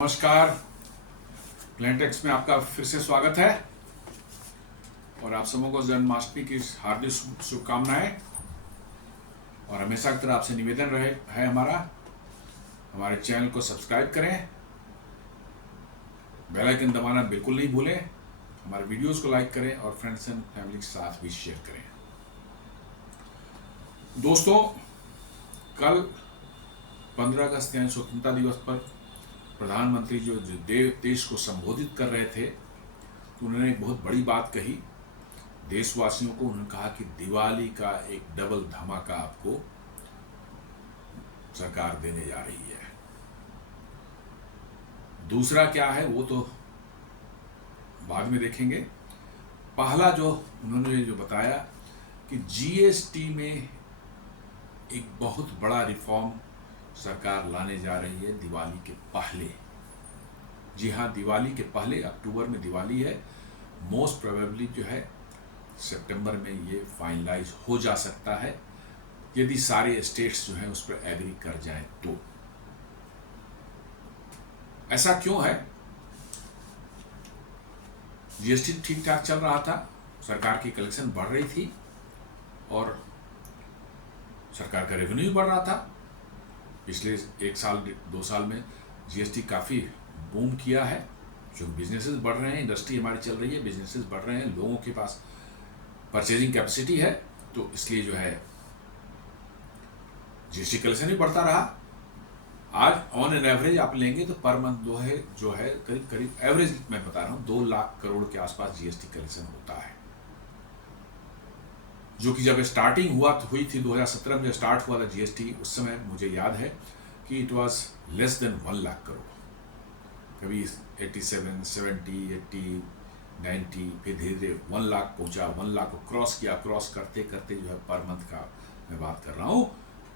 नमस्कार। प्लेनटेक्स में आपका फिर से स्वागत है और आप सबों को जन्माष्टमी की हार्दिक शुभकामनाएं। और हमेशा की तरह आपसे निवेदन रहे है हमारे चैनल को सब्सक्राइब करें, बेल आइकन दबाना बिल्कुल नहीं भूलें, हमारे वीडियोस को लाइक करें और फ्रेंड्स एंड फैमिली के साथ भी शेयर करें। दोस्तों, कल 15 अगस्त यानी स्वतंत्रता दिवस पर प्रधानमंत्री जो देश को संबोधित कर रहे थे तो उन्होंने एक बहुत बड़ी बात कही देशवासियों को। उन्होंने कहा कि दिवाली का एक डबल धमाका आपको सरकार देने जा रही है। दूसरा क्या है वो तो बाद में देखेंगे। पहला जो उन्होंने बताया कि जीएसटी में एक बहुत बड़ा रिफॉर्म सरकार लाने जा रही है दिवाली के पहले। जी हाँ, दिवाली के पहले, अक्टूबर में दिवाली है, मोस्ट प्रोबेबली जो है सितंबर में ये फाइनलाइज हो जा सकता है यदि सारे स्टेट्स जो हैं उस पर एग्री कर जाएं तो। ऐसा क्यों है? जीएसटी ठीक ठाक चल रहा था, सरकार की कलेक्शन बढ़ रही थी और सरकार का रेवेन्यू बढ़ रहा था। पिछले 1 साल 2 साल में जीएसटी काफ़ी बूम किया है, जो बिजनेसेस बढ़ रहे हैं, इंडस्ट्री हमारी चल रही है, बिजनेसेस बढ़ रहे हैं, लोगों के पास परचेजिंग कैपेसिटी है, तो इसलिए जो है जीएसटी कलेक्शन भी बढ़ता रहा। आज ऑन एन एवरेज आप लेंगे तो पर मंथ जो है करीब एवरेज मैं बता रहा हूँ 2 लाख करोड़ के आसपास जीएसटी कलेक्शन होता है, जो कि जब स्टार्टिंग हुई थी 2017 में जब स्टार्ट हुआ था जीएसटी, उस समय मुझे याद है कि it was less than 1 lakh crore. कभी 87, 70, 80, 90, फिर धीरे धीरे 1 लाख पहुंचा, 1 लाख को क्रॉस किया। क्रॉस करते करते जो है पर मंथ का मैं बात कर रहा हूँ,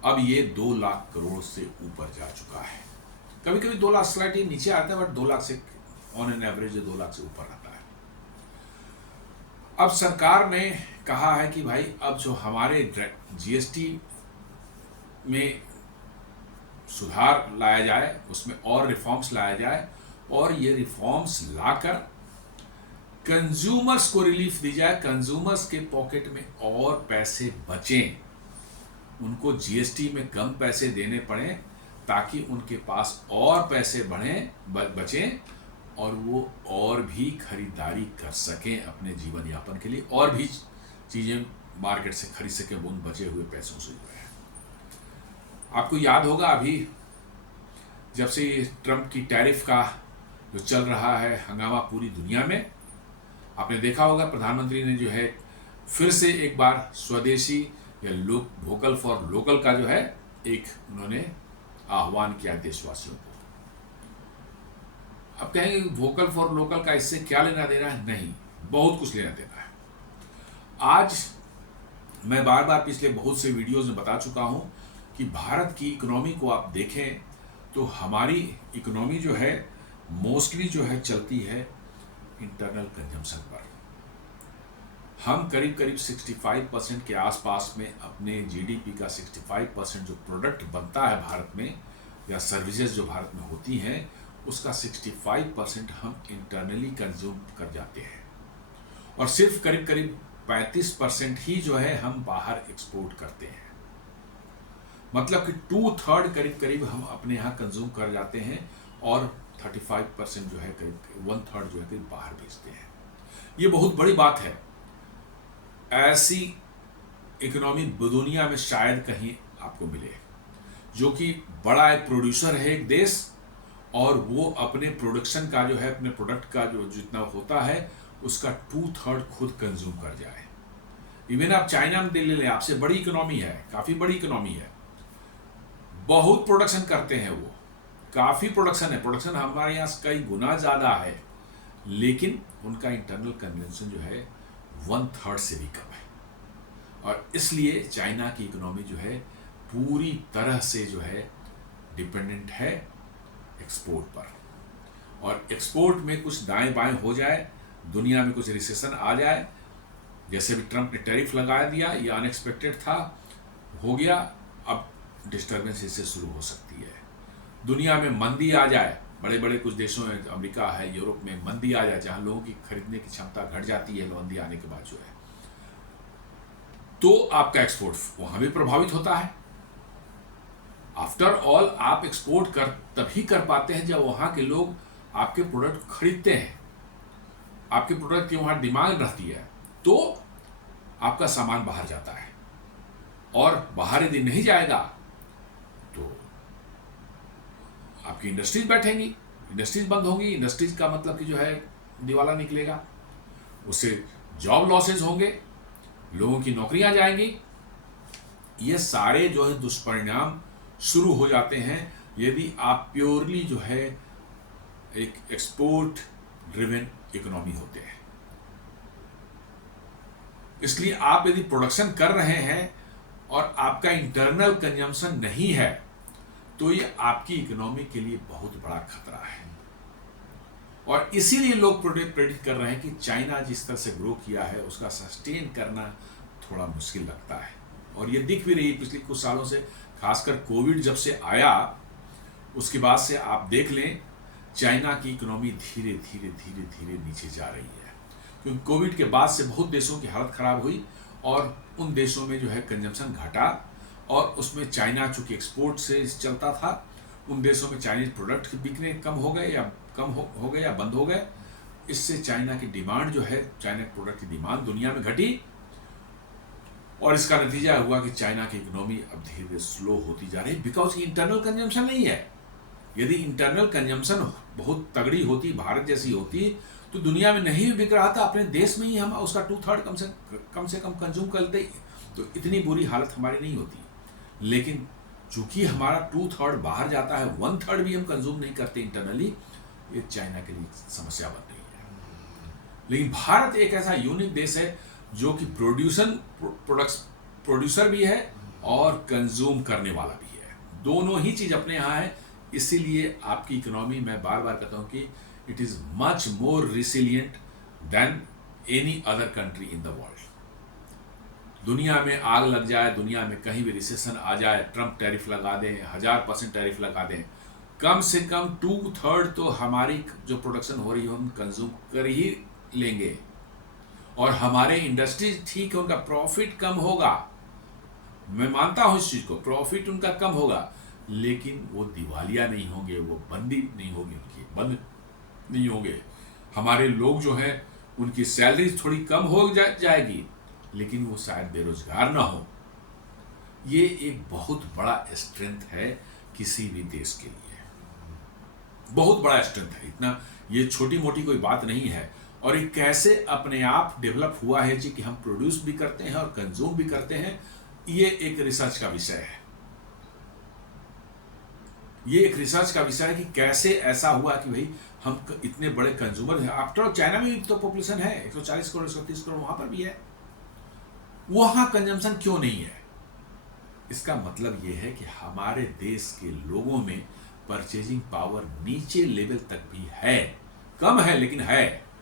अब ये 2 लाख करोड़ से ऊपर जा चुका है। कभी कभी 2 लाख स्लाइडली नीचे आता है, बट 2 लाख से ऑन एन एवरेज 2 लाख से ऊपर आता है। अब सरकार ने कहा है कि भाई अब जो हमारे जीएसटी में सुधार लाया जाए, उसमें और रिफॉर्म्स लाया जाए और ये रिफॉर्म्स लाकर कंज्यूमर्स को रिलीफ दी जाए, कंज्यूमर्स के पॉकेट में और पैसे बचें, उनको जीएसटी में कम पैसे देने पड़े ताकि उनके पास और पैसे बचें और वो और भी खरीदारी कर सकें अपने जीवन यापन के लिए, और भी चीज़ें मार्केट से खरीद सकें उन बचे हुए पैसों से जो है। आपको याद होगा अभी जब से ट्रंप की टैरिफ का जो चल रहा है हंगामा पूरी दुनिया में, आपने देखा होगा प्रधानमंत्री ने जो है फिर से एक बार स्वदेशी या वोकल फॉर लोकल का जो है एक उन्होंने आह्वान किया देशवासियों को। अब कहेंगे वोकल फॉर लोकल का इससे क्या लेना देना है? नहीं, बहुत कुछ लेना देना है। आज मैं बार बार पिछले बहुत से वीडियोस में बता चुका हूं कि भारत की इकोनॉमी को आप देखें तो हमारी इकोनॉमी जो है मोस्टली जो है चलती है इंटरनल कंजम्पशन पर। हम करीब 65% के आसपास में अपने जीडीपी का 65% जो प्रोडक्ट बनता है भारत में, या सर्विसेज जो भारत में होती हैं, उसका 65% हम इंटरनली कंज्यूम कर जाते हैं और सिर्फ करीब 35% ही जो है हम बाहर एक्सपोर्ट करते हैं। मतलब कि 2/3 करीब हम अपने यहाँ कंज्यूम कर जाते हैं और 35% जो है करीब 1/3 जो है करीब बाहर भेजते हैं। ये बहुत बड़ी बात है। ऐसी इकोनॉमी दुनिया में शायद कहीं आपको मिले, जो कि बड़ा एक प्रोड्यूसर है एक देश और वो अपने प्रोडक्शन का जो है, अपने प्रोडक्ट का जो जितना होता है उसका 2/3 खुद कंज्यूम कर जाए। इवन आप चाइना में ले लें, आपसे बड़ी इकोनॉमी है, काफ़ी बड़ी इकोनॉमी है, बहुत प्रोडक्शन करते हैं वो, काफ़ी प्रोडक्शन है, प्रोडक्शन हमारे यहाँ कई गुना ज़्यादा है, लेकिन उनका इंटरनल कंजम्पशन जो है 1/3 से भी कम है। और इसलिए चाइना की इकोनॉमी जो है पूरी तरह से जो है डिपेंडेंट है एक्सपोर्ट पर। और एक्सपोर्ट में कुछ दाएं बाएं हो जाए, दुनिया में कुछ रिसेशन आ जाए, जैसे भी ट्रंप ने टैरिफ लगा दिया, ये अनएक्सपेक्टेड था, हो गया, अब डिस्टर्बेंस इससे शुरू हो सकती है। दुनिया में मंदी आ जाए, बड़े बड़े कुछ देशों में, अमेरिका है, यूरोप में मंदी आ जाए, जहाँ लोगों की खरीदने की क्षमता घट जाती है मंदी आने के बाद जो है, तो आपका एक्सपोर्ट वहाँ भी प्रभावित होता है। आफ्टर ऑल आप एक्सपोर्ट तभी कर पाते हैं जब वहाँ के लोग आपके प्रोडक्ट खरीदते हैं, आपके प्रोडक्ट की वहाँ डिमांड रहती है, तो आपका सामान बाहर जाता है। और बाहर यदि नहीं जाएगा तो आपकी इंडस्ट्रीज बैठेंगी, इंडस्ट्रीज बंद होंगी। इंडस्ट्रीज का मतलब कि जो है दिवाला निकलेगा, उससे जॉब लॉसेज होंगे, लोगों की नौकरियां जाएंगी। ये सारे जो है दुष्परिणाम शुरू हो जाते हैं यदि आप प्योरली जो है एक एक्सपोर्ट ड्रिवन इकोनॉमी होते हैं। इसलिए आप यदि प्रोडक्शन कर रहे हैं और आपका इंटरनल कंजम्पशन नहीं है, तो ये आपकी इकोनॉमी के लिए बहुत बड़ा खतरा है। और इसीलिए लोग प्रेडिक्ट कर रहे हैं कि चाइना जिस तरह से ग्रो किया है उसका सस्टेन करना थोड़ा मुश्किल लगता है। और ये दिख भी रही है पिछले कुछ सालों से, खासकर कोविड जब से आया उसके बाद से आप देख लें, चाइना की इकोनॉमी धीरे धीरे धीरे धीरे नीचे जा रही है। क्योंकि कोविड के बाद से बहुत देशों की हालत खराब हुई और उन देशों में जो है कंजम्पशन घटा, और उसमें चाइना चूंकि एक्सपोर्ट से चलता था, उन देशों में चाइनीज प्रोडक्ट बिकने कम हो गए या हो गए या बंद हो गए। इससे चाइना की डिमांड जो है, चाइना प्रोडक्ट की डिमांड दुनिया में घटी, और इसका नतीजा हुआ कि चाइना की इकोनॉमी अब धीरे धीरे स्लो होती जा रही है, बिकॉज इंटरनल कंजम्पशन नहीं है। यदि इंटरनल कंजम्पशन बहुत तगड़ी होती, भारत जैसी होती, तो दुनिया में नहीं भी बिक रहा था, अपने देश में ही हम उसका 2/3 कम से कम कंज्यूम करते, तो इतनी बुरी हालत हमारी नहीं होती। लेकिन चूंकि हमारा 2/3 बाहर जाता है, 1/3 भी हम कंज्यूम नहीं करते इंटरनली, ये चाइना के लिए समस्या बन रही है। लेकिन भारत एक ऐसा यूनिक देश है जो कि प्रोड्यूसर भी है और कंज्यूम करने वाला भी है, दोनों ही चीज अपने यहाँ है। इसीलिए आपकी इकोनॉमी, मैं बार बार कहता हूँ कि it is much more resilient than any other country in the world. दुनिया में आग लग जाए, दुनिया में कहीं भी रिसेशन आ जाए, ट्रंप टैरिफ लगा दें, 1000% टैरिफ लगा दें, कम से कम 2/3 तो हमारी जो प्रोडक्शन हो रही है हम कंज्यूम कर ही लेंगे। और हमारे इंडस्ट्रीज ठीक है, उनका प्रॉफिट कम होगा, मैं मानता हूं इस चीज को, प्रॉफिट उनका कम होगा, लेकिन वो दिवालिया नहीं होंगे, वो बंदी नहीं होगी, उनकी बंद नहीं होंगे। हमारे लोग जो हैं उनकी सैलरी थोड़ी कम हो जाएगी, लेकिन वो शायद बेरोजगार ना हो। ये एक बहुत बड़ा स्ट्रेंथ है किसी भी देश के लिए, बहुत बड़ा स्ट्रेंथ है। इतना ये छोटी मोटी कोई बात नहीं है। और ये कैसे अपने आप डेवलप हुआ है जी कि हम प्रोड्यूस भी करते हैं और कंज्यूम भी करते हैं, ये एक रिसर्च का विषय है। ये एक रिसर्च का विषय है कि कैसे ऐसा हुआ कि भाई हम इतने बड़े कंज्यूमर हैं। आफ्टर ऑल चाइना में तो पॉपुलेशन है 140 करोड़ 130 करोड़, वहां पर भी है, वहां कंजम्पशन क्यों नहीं है? इसका मतलब यह है कि हमारे देश के लोगों में परचेजिंग पावर नीचे लेवल तक भी है, कम है लेकिन है।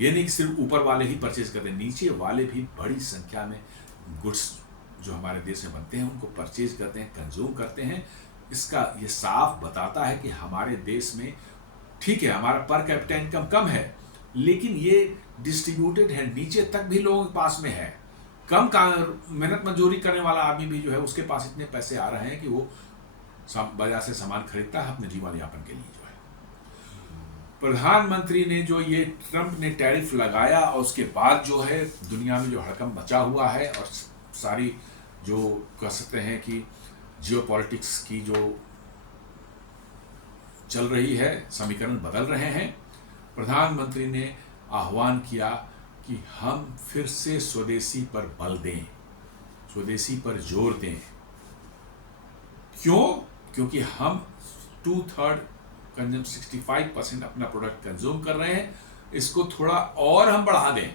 ये नहीं कि सिर्फ ऊपर वाले ही परचेज करते हैं, नीचे वाले भी बड़ी संख्या में गुड्स जो हमारे देश में बनते हैं उनको परचेज करते हैं, कंज्यूम करते हैं। इसका ये साफ बताता है कि हमारे देश में ठीक है हमारा पर कैपिटा इनकम कम है, लेकिन ये डिस्ट्रीब्यूटेड है, नीचे तक भी लोगों के पास में है। कम मेहनत मजदूरी करने वाला आदमी भी जो है उसके पास इतने पैसे आ रहे हैं कि वो बाजार से सामान खरीदता है अपने जीवन यापन के लिए। जो है प्रधानमंत्री ने जो ये ट्रंप ने टैरिफ लगाया और उसके बाद जो है दुनिया में जो हड़कंप मचा हुआ है और सारी जो कह सकते हैं कि जियोपॉलिटिक्स की जो चल रही है, समीकरण बदल रहे हैं। प्रधानमंत्री ने आह्वान किया कि हम फिर से स्वदेशी पर बल दें, स्वदेशी पर जोर दें। क्यों? क्योंकि हम 2/3 कंज्यूम 65% अपना प्रोडक्ट कंज्यूम कर रहे हैं, इसको थोड़ा और हम बढ़ा दें,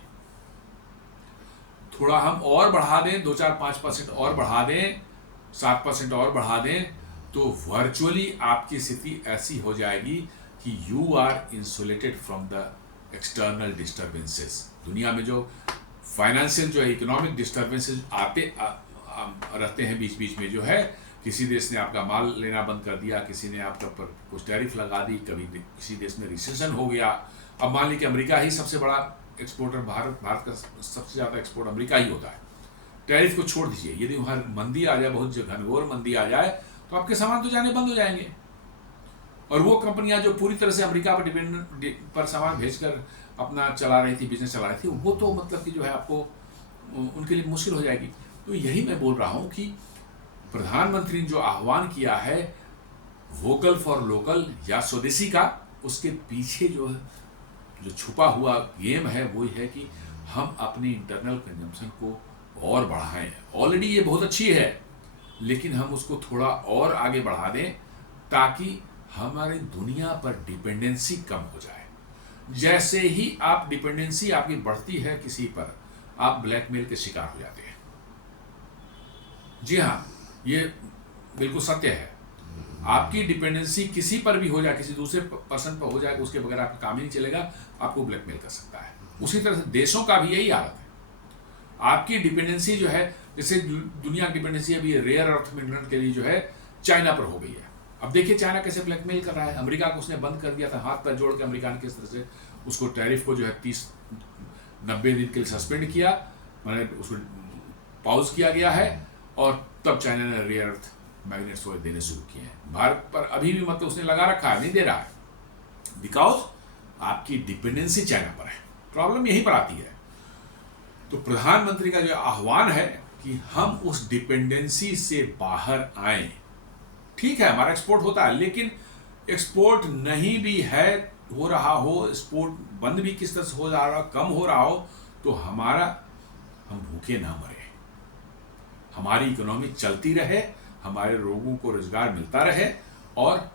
थोड़ा हम और बढ़ा दें, 2-4-5% और बढ़ा दें, 7% और बढ़ा दें, तो वर्चुअली आपकी स्थिति ऐसी हो जाएगी कि you are insulated from the external disturbances. दुनिया में जो फाइनेंशियल जो है इकोनॉमिक डिस्टर्बेंसेस आते रहते हैं बीच बीच में जो है, किसी देश ने आपका माल लेना बंद कर दिया, किसी ने आपका पर कुछ टैरिफ लगा दी, कभी किसी देश में रिसेशन हो गया। अब मान लीजिए कि अमेरिका ही सबसे बड़ा एक्सपोर्टर, भारत का सबसे ज़्यादा एक्सपोर्ट अमेरिका ही होता है। टैरिफ को छोड़ दीजिए, यदि वहाँ मंदी आ जाए, बहुत घनघोर मंदी आ जाए, तो आपके सामान तो जाने बंद हो जाएंगे। और वो कंपनियां जो पूरी तरह से अमेरिका पर सामान भेजकर अपना चला रही थी, बिजनेस चला रही थी, वो तो मतलब कि जो है आपको उनके लिए मुश्किल हो जाएगी। तो यही मैं बोल रहा हूँ कि प्रधानमंत्री ने जो आह्वान किया है वोकल फॉर लोकल या स्वदेशी का, उसके पीछे जो छुपा हुआ गेम है वो है कि हम अपनी इंटरनल कंजम्पशन को और बढ़ाएं। ऑलरेडी ये बहुत अच्छी है, लेकिन हम उसको थोड़ा और आगे बढ़ा दें ताकि हमारी दुनिया पर डिपेंडेंसी कम हो जाए। जैसे ही आप डिपेंडेंसी आपकी बढ़ती है किसी पर, आप ब्लैकमेल के शिकार हो जाते हैं। जी हाँ, ये बिल्कुल सत्य है। आपकी डिपेंडेंसी किसी पर भी हो जाए, किसी दूसरे पर्सन पर हो जाए, उसके बगैर आपका काम ही नहीं चलेगा, आपको ब्लैकमेल कर सकता है। उसी तरह से देशों का भी यही हालत है। आपकी डिपेंडेंसी जो है, जैसे दुनिया की डिपेंडेंसी अभी रेयर अर्थ मिनरल के लिए जो है चाइना पर हो गई है। अब देखिए चाइना कैसे ब्लैकमेल कर रहा है। अमेरिका को उसने बंद कर दिया था, हाथ पैर जोड़ के अमेरिका ने किस तरह से उसको टैरिफ को जो है 90 दिन के लिए सस्पेंड किया, मैंने उसको पॉज किया गया है, और तब चाइना ने रेयर अर्थ मैग्नेट्स देने शुरू किए हैं। भारत पर अभी भी मतलब उसने लगा रखा है, नहीं दे रहा है, बिकॉज आपकी डिपेंडेंसी चाइना पर है। प्रॉब्लम यहीं पर आती है। तो प्रधानमंत्री का जो आह्वान है कि हम उस डिपेंडेंसी से बाहर आए। ठीक है, हमारा एक्सपोर्ट होता है, लेकिन एक्सपोर्ट नहीं भी है, हो रहा हो, एक्सपोर्ट बंद भी किस तरह से हो जा रहा, कम हो रहा हो, तो हम भूखे ना मरे, हमारी इकोनॉमी चलती रहे, हमारे लोगों को रोजगार मिलता रहे और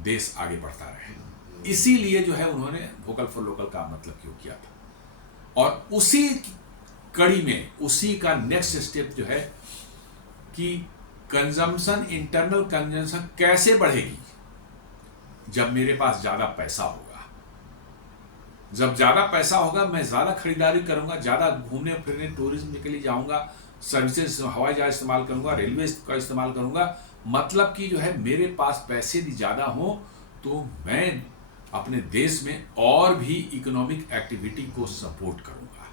देश आगे बढ़ता रहे। इसीलिए जो है उन्होंने वोकल फॉर लोकल का मतलब क्यों किया था। और उसी कड़ी में उसी का नेक्स्ट स्टेप जो है कि कंजम्पशन, इंटरनल कंजम्पशन कैसे बढ़ेगी, जब मेरे पास ज्यादा पैसा होगा। जब ज्यादा पैसा होगा, मैं ज्यादा खरीदारी करूंगा, ज्यादा घूमने फिरने टूरिज्म के लिए जाऊंगा, सर्विसेज, हवाई जहाज इस्तेमाल करूंगा, रेलवे का इस्तेमाल करूंगा। मतलब कि जो है मेरे पास पैसे भी ज्यादा हो तो मैं अपने देश में और भी इकोनॉमिक एक्टिविटी को सपोर्ट करूंगा।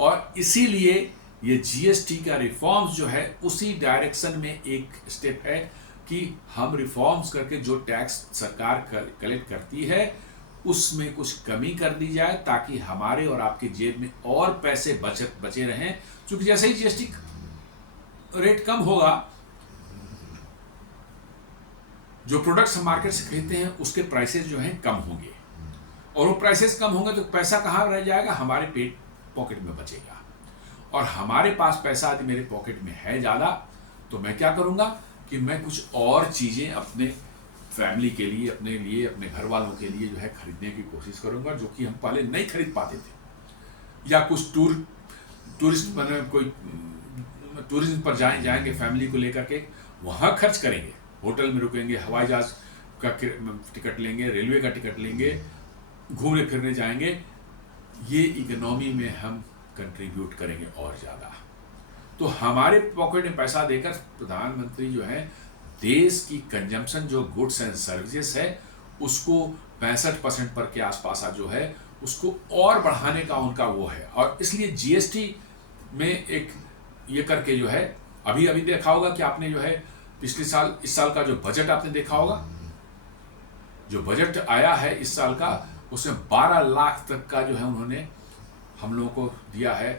और इसीलिए ये जीएसटी का रिफॉर्म्स जो है उसी डायरेक्शन में एक स्टेप है कि हम रिफॉर्म्स करके जो टैक्स सरकार कलेक्ट करती है उसमें कुछ कमी कर दी जाए, ताकि हमारे और आपके जेब में और पैसे बचे रहें। क्योंकि जैसे ही जीएसटी रेट कम होगा, जो प्रोडक्ट्स हम मार्केट से खरीदते हैं उसके प्राइसेस जो हैं कम होंगे, और वो प्राइसेस कम होंगे तो पैसा कहाँ रह जाएगा, हमारे पॉकेट में बचेगा। और हमारे पास पैसा यदि मेरे पॉकेट में है ज़्यादा, तो मैं क्या करूँगा कि मैं कुछ और चीज़ें अपने फैमिली के लिए, अपने लिए, अपने घर वालों के लिए जो है खरीदने की कोशिश करूँगा, जो कि हम पहले नहीं खरीद पाते थे। या कुछ टूरिस्ट मतलब कोई टूरिज्म पर जाएंगे फैमिली को लेकर के, वहाँ खर्च करेंगे, होटल में रुकेंगे, हवाई जहाज का टिकट लेंगे, रेलवे का टिकट लेंगे, घूमने फिरने जाएंगे। ये इकोनॉमी में हम कंट्रीब्यूट करेंगे और ज़्यादा। तो हमारे पॉकेट में पैसा देकर प्रधानमंत्री जो है देश की कंजम्पशन जो गुड्स एंड सर्विसेज है उसको 65% पर के आसपास जो है उसको और बढ़ाने का उनका वो है। और इसलिए जीएसटी में एक ये करके जो है अभी देखा होगा कि आपने जो है पिछले साल, इस साल का जो बजट आपने देखा होगा, जो बजट आया है इस साल का, उसमें 12 लाख तक का जो है उन्होंने हम लोगों को दिया है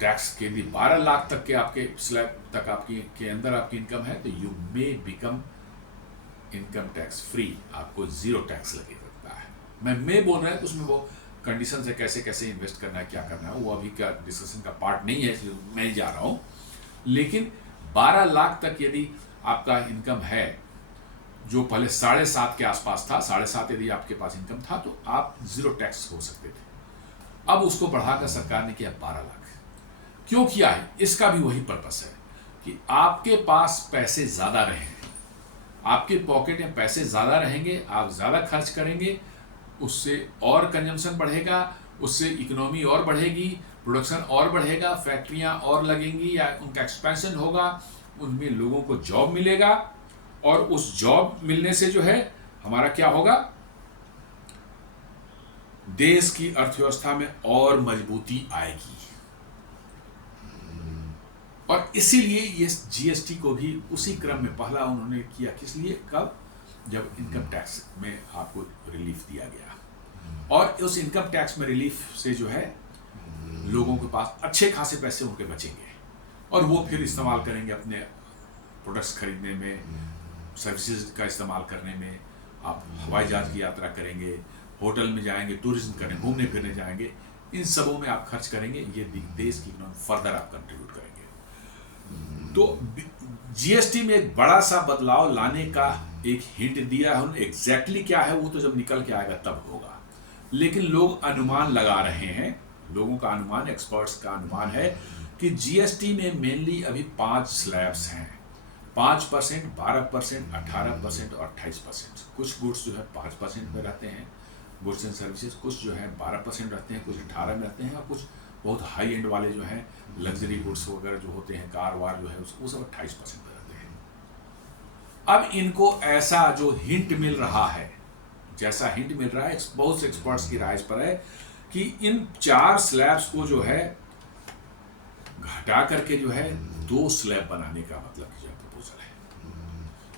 टैक्स के लिए। 12 लाख तक के आपके स्लैब तक आपकी के अंदर आपकी इनकम है तो you may become income tax free, आपको 0 टैक्स लगे सकता है। मैं बोल रहा है तो उसमें वो कंडीशन है कैसे कैसे इन्वेस्ट करना है, क्या करना है, वो अभी का डिस्कशन का पार्ट नहीं है, इसलिए मैं ही जा रहा हूँ। लेकिन 12 लाख तक यदि आपका इनकम है, जो पहले 7.5 के आसपास था, 7.5 यदि आपके पास इनकम था तो आप 0 टैक्स हो सकते थे। अब उसको बढ़ाकर सरकार ने किया 12 लाख। क्यों किया है? इसका भी वही पर्पस है कि आपके पास पैसे ज़्यादा रहें, आपके पॉकेट में पैसे ज़्यादा रहेंगे, आप ज़्यादा खर्च करेंगे, उससे और कंजम्पशन बढ़ेगा, उससे इकोनॉमी और बढ़ेगी, प्रोडक्शन और बढ़ेगा, फैक्ट्रियां और लगेंगी या उनका एक्सपेंशन होगा, उनमें लोगों को जॉब मिलेगा, और उस जॉब मिलने से जो है हमारा क्या होगा, देश की अर्थव्यवस्था में और मजबूती आएगी। और इसीलिए ये जीएसटी को भी उसी क्रम में पहला उन्होंने किया, किस लिए, कब, जब इनकम टैक्स में आपको रिलीफ दिया गया, और उस इनकम टैक्स में रिलीफ से जो है लोगों के पास अच्छे खासे पैसे उनके बचेंगे, और वो फिर इस्तेमाल करेंगे अपने प्रोडक्ट्स खरीदने में, सर्विसेज का इस्तेमाल करने में। आप हवाई जहाज की यात्रा करेंगे, होटल में जाएंगे, टूरिज्म करेंगे, घूमने फिरने जाएंगे, इन सबों में आप खर्च करेंगे, ये देश की इकोनॉमी फर्दर आप कंट्रीब्यूट करेंगे। तो जीएसटी में एक बड़ा सा बदलाव लाने का एक हिंट दिया है उन्होंने। एग्जैक्टली क्या है वो तो जब निकल के आएगा तब होगा, लेकिन लोग अनुमान लगा रहे हैं, लोगों का अनुमान, एक्सपर्ट्स का अनुमान है कि जीएसटी में मेनली अभी 5 स्लैब्स हैं, 5%, 12%, 18% और 28%। कुछ गुड्स जो है 5% में रहते हैं, गुड्स एंड सर्विसेज, कुछ जो है 12% रहते हैं, कुछ 18 में रहते हैं, और कुछ बहुत हाई एंड वाले जो हैं लग्जरी गुड्स वगैरह जो होते हैं, कार वार जो है वो सब 28% में रहते हैं। अब इनको ऐसा जो हिंट मिल रहा है, जैसा हिंट मिल रहा है, बहुत से एक्सपर्ट्स की राय पर है कि इन 4 स्लैब्स को जो है घटा करके जो है 2 स्लैब बनाने का मतलब जो प्रपोजल है,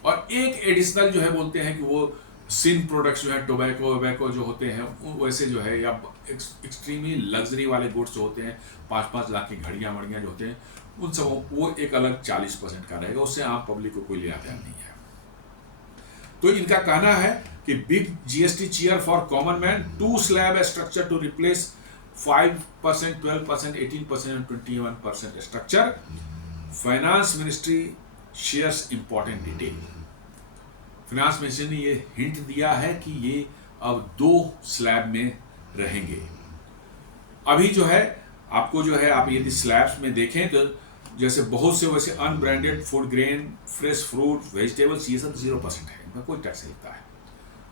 और एक एडिशनल जो है बोलते हैं कि वो सिन प्रोडक्ट्स जो है, टोबैको जो होते हैं वैसे जो है, या एक्सट्रीमली लग्जरी वाले गुड्स जो होते हैं, 5-5 लाख की घड़ियां वड़ियां जो होते हैं, उन सब वो एक अलग 40% का रहेगा, उससे आम पब्लिक को कोई लेना देना नहीं है। तो इनका कहना है कि big GST cheer for common man, 2 slab structure to replace 5%, 12%, 18% and 21% structure. Finance ministry shares important detail. Finance ministry ने ये हिंट दिया है कि ये अब 2 स्लैब में रहेंगे। अभी जो है आपको जो है, आप यदि स्लैब्स में देखें तो जैसे बहुत से वैसे unbranded food grain, fresh fruit, vegetables, ये सब 0% है, इनमें कोई टैक्स नहीं लगता है।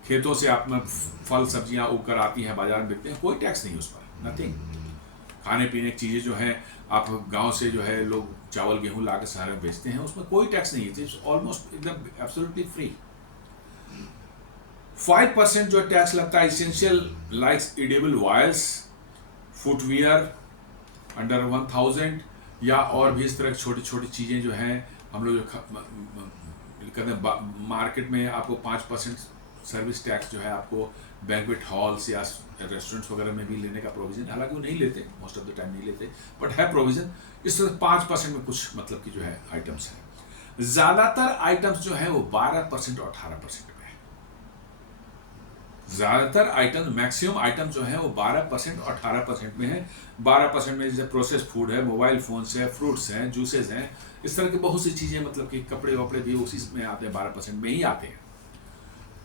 खेतों से आप में फल सब्जियां उगकर आती हैं, बाजार में बिकते हैं, कोई टैक्स नहीं उस पर, नथिंग। खाने पीने की चीज़ें जो है, आप गांव से जो है लोग चावल गेहूं ला के शहर में बेचते हैं, उसमें कोई टैक्स नहीं है, ऑलमोस्ट एकदम एब्सोल्युटली फ्री। 5% जो टैक्स लगता है essential likes edible oils, footwear under 1000, या और भी इस तरह की छोटी छोटी चीज़ें जो हैं, हम लोग जो मार्केट में आपको 5% सर्विस टैक्स जो है आपको बैंक्वेट हॉल्स या रेस्टोरेंट्स वगैरह में भी लेने का प्रोविजन, हालांकि वो नहीं लेते, मोस्ट ऑफ द टाइम नहीं लेते, बट है प्रोविजन। इस तरह 5% में कुछ मतलब की जो है आइटम्स हैं। ज़्यादातर आइटम्स जो है वो 12% और 18% में है। ज़्यादातर आइटम, मैक्सिमम आइटम जो है वो 12% और 18% में है। 12% में जैसे प्रोसेस फूड है, मोबाइल फोन्स है, फ्रूट्स हैं, जूसेस हैं, इस तरह की बहुत सी चीज़ें, मतलब कि कपड़े वपड़े भी उसी में आते हैं, 12% में ही आते हैं।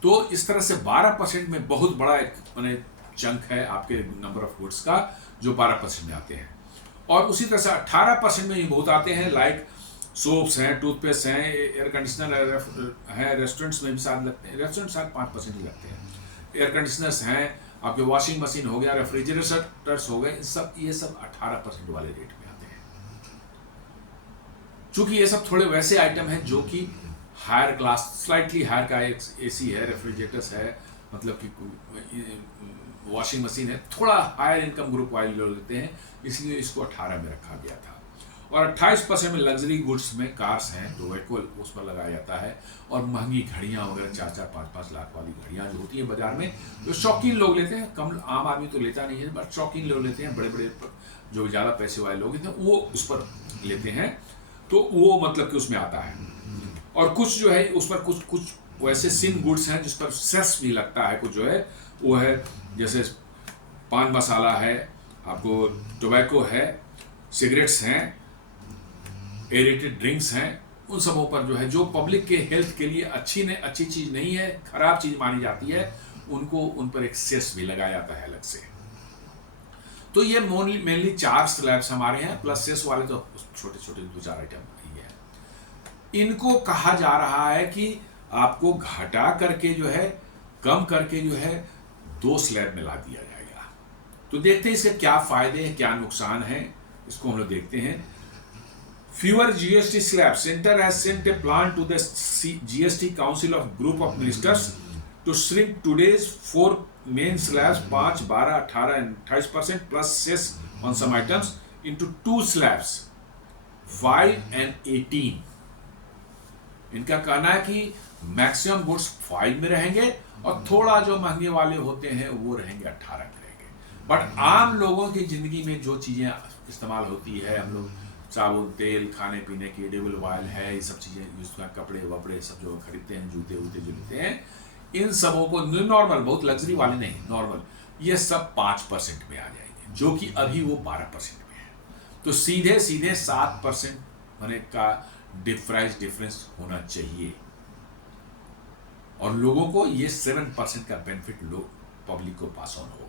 तो इस तरह से 12% में बहुत बड़ा एक मैंने चंक है आपके नंबर ऑफ गुड्स का जो 12% में आते हैं। और उसी तरह से 18% में ये बहुत आते हैं, लाइक सोप्स हैं, टूथपेस्ट हैं, एयर कंडीशनर हैं, रेस्टोरेंट्स में भी साथ लगते हैं, रेस्टोरेंट साथ 5% ही लगते हैं, एयर कंडीशनर्स हैं, आपके वॉशिंग मशीन हो गया, रेफ्रिजरेटर्स हो गए, ये सब 18% वाले रेट में आते हैं। चूंकि ये सब थोड़े वैसे आइटम हैं जो कि हायर क्लास, स्लाइटली हायर का, एक एसी है, रेफ्रिजरेटर्स है, मतलब कि वॉशिंग मशीन है, थोड़ा हायर इनकम ग्रुप वाले लोग लेते हैं, इसलिए इसको 18 में रखा गया था। और 28% में लग्जरी गुड्स में कार्स हैं, तो वेको उस पर लगाया जाता है, और महंगी घड़ियां वगैरह 4-4, 5-5 लाख वाली घड़ियां जो होती हैं बाजार में, जो शौकीन लोग लेते हैं, कम आम आदमी तो लेता नहीं है, बट शौकीन लोग लेते हैं, बड़े बड़े जो ज़्यादा पैसे वाले लोग हैं वो उस पर लेते हैं, तो वो मतलब कि उसमें आता है। और कुछ जो है उस पर कुछ वैसे सिन गुड्स हैं जिस पर सेस भी लगता है, कुछ जो है वो है, जैसे पान मसाला है, आपको टोबैको है, सिगरेट्स हैं, एरेटेड ड्रिंक्स हैं, उन सबों पर जो है, जो पब्लिक के हेल्थ के लिए अच्छी चीज़ नहीं है, खराब चीज़ मानी जाती है, उन पर एक सेस भी लगाया जाता है अलग से। तो ये मेनली 4 स्लैब्स हमारे हैं, प्लस सेस वाले तो छोटे छोटे 2-4 आइटम ही है। इनको कहा जा रहा है कि आपको घटा करके जो है, कम करके जो है 2 स्लैब में ला दिया जाएगा। तो देखते हैं इसके क्या फायदे हैं, क्या नुकसान है, इसको हम लोग देखते हैं। Fewer GST slabs. Center has sent a plan to the GST Council of Group of Ministers to shrink today's 4 main slabs 5, 12, 18 and 28% plus cess on some items into 2 slabs 5 and 18. इनका कहना है कि मैक्सिमम गुड्स 5 में रहेंगे और थोड़ा जो महंगे वाले होते हैं वो रहेंगे 18 में रहेंगे। बट आम लोगों की जिंदगी में जो चीजें इस्तेमाल होती है, हम लोग साबुन, तेल, खाने पीने की, एडिबल ऑयल है, ये सब चीजें यूज, कपड़े वपड़े सब जो खरीदते हैं, जूते वूते जो लेते हैं, इन सबों को नॉर्मल, बहुत लग्जरी वाले नहीं, नॉर्मल, ये सब 5% में आ जाएंगे, जो कि अभी वो 12% में है। तो सीधे सीधे 7% होने का डिफरेंस होना चाहिए और लोगों को ये 7% का बेनिफिट लोग पब्लिक को पास ऑन होगा।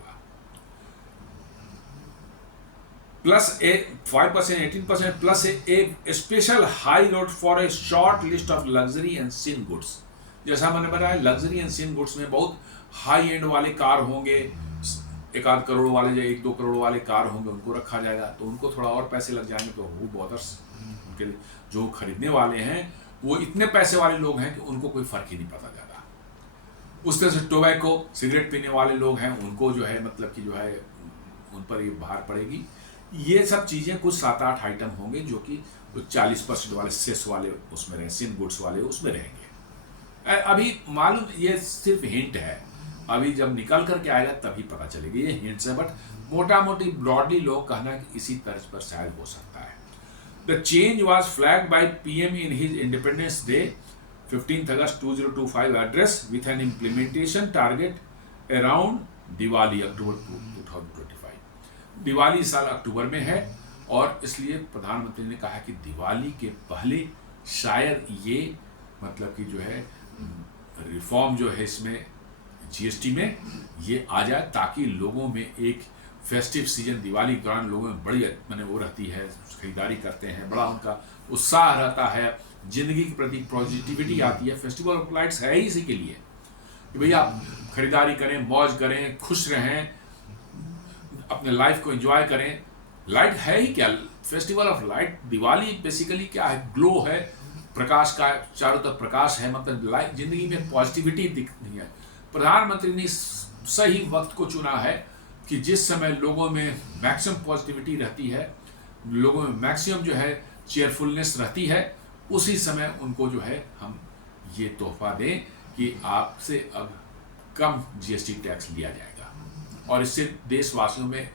Plus a 5%, 18% plus a special high rate for a short list of luxury and sin goods. जैसा मैंने बताया, लग्जरी एंड सिन गुड्स में बहुत हाई एंड वाले कार होंगे, 1-8 करोड़ वाले या 1-2 करोड़ वाले कार होंगे, उनको रखा जाएगा तो उनको थोड़ा और पैसे लग जाएंगे। तो वो बॉदर्स, उनके जो खरीदने वाले हैं वो इतने पैसे वाले लोग हैं कि उनको कोई फर्क ही नहीं पता ज़्यादा। उस तरह से टोबैको, सिगरेट पीने वाले लोग हैं, उनको जो है मतलब कि जो है उन पर ये भार पड़ेगी। ये सब चीज़ें कुछ 7-8 आइटम होंगे जो कि 40% वाले सेस वाले उसमें रहें, सिन गुड्स वाले उसमें रहेंगे। अभी मालूम, ये सिर्फ हिंट है, अभी जब निकल करके आएगा तभी पता चलेगा। ये हिंट्स है, बट मोटा मोटी ब्रॉडली लोग कहना कि इसी तर्ज पर शायद हो सकता है। The change was flagged by PM in his Independence Day 15 August 2025 address with an implementation target around Diwali, October 2025। Diwali इस साल अक्टूबर में है और इसलिए प्रधानमंत्री ने कहा कि दिवाली के पहले शायद ये मतलब कि जो है रिफॉर्म जो है इसमें GST में ये आ जाए, ताकि लोगों में एक फेस्टिव सीजन, दिवाली के दौरान लोगों में बड़ी मैंने वो रहती है, खरीदारी करते हैं, बड़ा उनका उत्साह रहता है, जिंदगी के प्रति पॉजिटिविटी आती है। फेस्टिवल ऑफ लाइट्स है ही इसी के लिए कि भैया आप खरीदारी करें, मौज करें, खुश रहें, अपने लाइफ को एंजॉय करें। लाइट है ही क्या, festival of light, Diwali basically क्या है, ग्लो है, प्रकाश का, चारों तरफ प्रकाश है, मतलब लाइफ, जिंदगी में पॉजिटिविटी दिखती है। प्रधानमंत्री ने सही वक्त को चुना है कि जिस समय लोगों में मैक्सिमम पॉजिटिविटी रहती है, लोगों में मैक्सिमम जो है चेयरफुलनेस रहती है, उसी समय उनको जो है हम ये तोहफा दें कि आपसे अब कम GST टैक्स लिया जाएगा और इससे देशवासियों में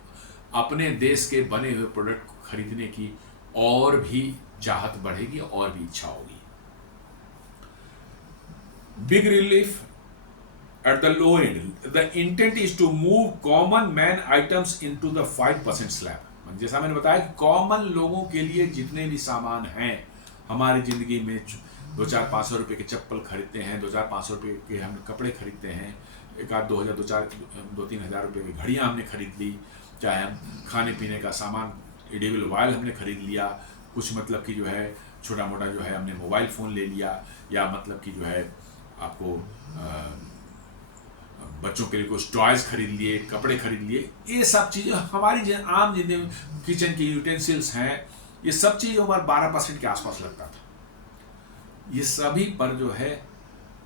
अपने देश के बने हुए प्रोडक्ट को खरीदने की और भी चाहत बढ़ेगी और भी इच्छा होगी। Big relief at the low end. The intent is to move common man items into the 5% slab. जैसा मैंने बताया कि कॉमन लोगों के लिए जितने भी सामान हैं हमारी जिंदगी में, 2-4-500 रुपए के चप्पल खरीदते हैं, 2-4-500 रुपए के हम कपड़े खरीदते हैं, 1-2 हज़ार 2-3 हज़ार रुपए की घड़ियाँ हमने खरीद ली, चाहे हम खाने पीने का सामान, एडिबल ऑयल हमने खरीद लिया, कुछ मतलब कि जो है छोटा मोटा जो है हमने मोबाइल फ़ोन ले लिया, या मतलब कि जो है आपको बच्चों के लिए कुछ टॉयज खरीद लिए, कपड़े खरीद लिए। ये सब चीज़ें हमारी आम जिंदगी, किचन के यूटेंसिल्स हैं, ये सब चीज़ हमारे 12% के आसपास लगता था। ये सभी पर जो है